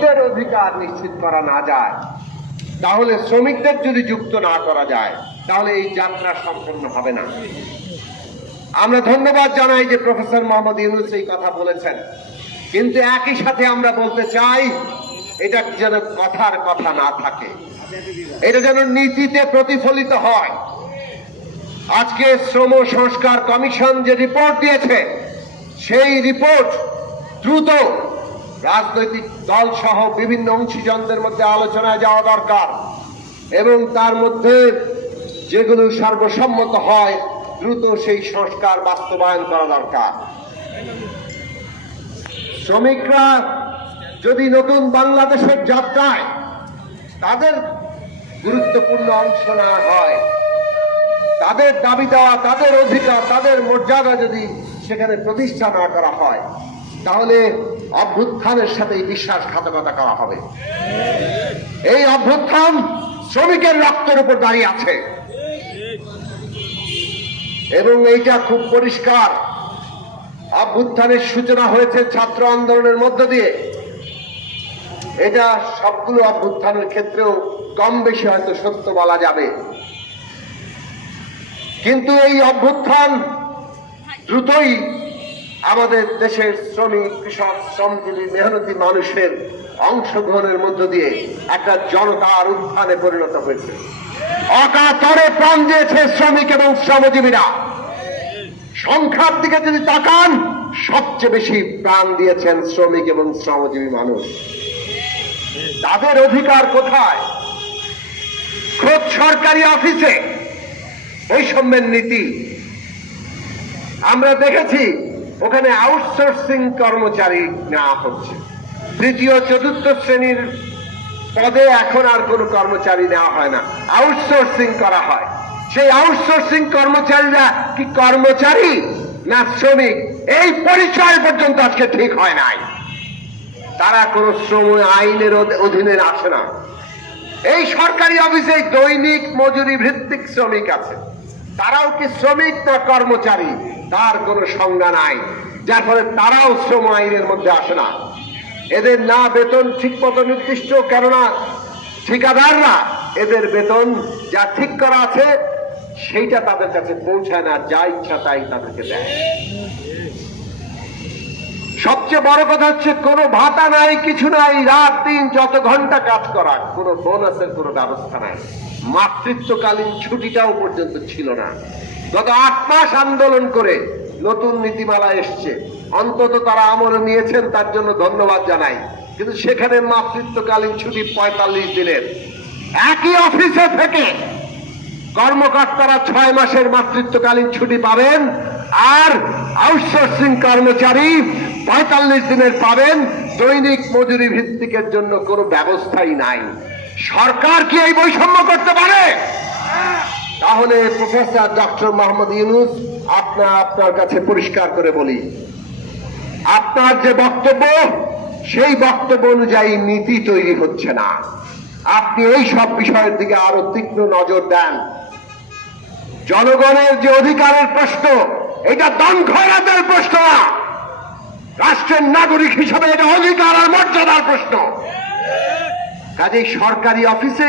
শ্রমিকদের অধিকার নিশ্চিত করা না যায়, তাহলে শ্রমিকদের যদি যুক্ত না করা যায়, তাহলে এই যাত্রা সম্পন্ন হবে না। আমরা ধন্যবাদ জানাই যে প্রফেসর মোহাম্মদ ইউনুস এই কথা বলেছেন। কিন্তু একই সাথে আমরা বলতে চাই, এটা যেন কথার কথা না থাকে। এটা যেন নীতিতে প্রতিফলিত হয়। আজকে শ্রম সংস্কার কমিশন যে রিপোর্ট দিয়েছে, সেই রিপোর্ট দ্রুত রাজনৈতিক দল সহ বিভিন্ন অংশীজনদের মধ্যে আলোচনায় যাওয়া দরকার এবং তার মধ্যে যেগুলো সর্বসম্মত হয়, দ্রুত সেই সংস্কার বাস্তবায়ন করা দরকার। শ্রমিকরা যদি নতুন বাংলাদেশের যাত্রায় তাদের গুরুত্বপূর্ণ অংশ না হয়, তাদের দাবি দেওয়া, তাদের অধিকার, তাদের মর্যাদা যদি সেখানে প্রতিষ্ঠা না করা হয় তাহলে অভ্যুত্থানের সাথে এই বিশ্বাসঘাতকতা করা হবে। এই অভ্যুত্থান শ্রমিকের রক্তের উপর দাঁড়িয়ে আছে। এবং এইটা খুব পরিষ্কার। অভ্যুত্থানের সূচনা হয়েছে ছাত্র আন্দোলনের মধ্য দিয়ে। এটা সবগুলো অভ্যুত্থানের ক্ষেত্রেও কম বেশি হয়তো সত্য বলা যাবে। কিন্তু এই অভ্যুত্থান দ্রুতই আমাদের দেশের শ্রমিক, কৃষক, শ্রমজীবী, মেহনতি মানুষের অংশগ্রহণের মধ্য দিয়ে একটা জনতার উত্থানে পরিণত হয়েছে। অকাতরে প্রাণ দিয়েছে শ্রমিক এবং শ্রমজীবীরা। সংখ্যার দিকে যদি তাকান, সবচেয়ে বেশি প্রাণ দিয়েছেন শ্রমিক এবং শ্রমজীবী মানুষ। তাদের অধিকার কোথায়? খোদ সরকারি অফিসে। বৈষম্যের নীতি। আমরা দেখেছি ওখানে আউটসোর্সিং কর্মচারী নেওয়া হচ্ছে। তৃতীয়, চতুর্থ শ্রেণির পদে এখন আর কোনো কর্মচারী নেওয়া হয় না। আউটসোর্সিং করা হয়। সেই আউটসোর্সিং কর্মচারীরা কি কর্মচারী না শ্রমিক? এই পরিচয় পর্যন্ত আজকে ঠিক হয় নাই। তারা কোনো শ্রম আইনের অধীনে আসে না। এই সরকারি অফিসে দৈনিক মজুরি ভিত্তিক শ্রমিক আছে। তারাও কি শ্রমিক না কর্মচারী? তার কোনো সংজ্ঞা নাই। যার ফলে তারাও শ্রম আইনের মধ্যে আসে না। এদের না বেতন ঠিক মতো নির্দিষ্ট, কেননা ঠিকাদাররা এদের বেতন যা ঠিক করা আছে, সেইটা তাদের কাছে পৌঁছায় না, যা ইচ্ছা তাই তাদেরকে দেয়। সবচেয়ে বড় কথা হচ্ছে, কোনো ভাতা নাই, কিছু নাই, রাত, দিন, যত ঘণ্টা কাজ করা, কোনো বোনাসের কোনো ব্যবস্থা নাই। মাতৃত্বকালীন ছুটিটাও পর্যন্ত ছিল না। গত আট মাস আন্দোলন করে নতুন নীতিমালা এসছে। অন্তত তারা আমলে নিয়েছেন, তার জন্য ধন্যবাদ জানাই। কিন্তু সেখানে মাতৃত্বকালীন ছুটি পঁয়তাল্লিশ দিনের। একই অফিসে থেকে কর্মকর্তারা ছয় মাসের মাতৃত্বকালীন ছুটি পাবেন, আর আউটসোর্সিং কর্মচারী পঁয়তাল্লিশ দিনের পাবেন। দৈনিক মজুরি ভিত্তিকের জন্য কোনো ব্যবস্থাই নাই। সরকার কি এই বৈষম্য করতে পারে? তাহলে প্রফেসর ডক্টর মোহাম্মদ ইউনুস আপনার আপনার কাছে পরিষ্কার করে বলি। আপনার যে বক্তব্য, সেই বক্তব্য অনুযায়ী নীতি তৈরি হচ্ছে না। আপনি এই সব বিষয়ের দিকে আরও তীক্ষ্ণ নজর দেন। জনগণের যে অধিকারের প্রশ্ন, এটা খয়রাতের প্রশ্ন না। রাষ্ট্রের নাগরিক হিসাবে এটা অধিকার আর মর্যাদার প্রশ্ন। কাজেই সরকারি অফিসে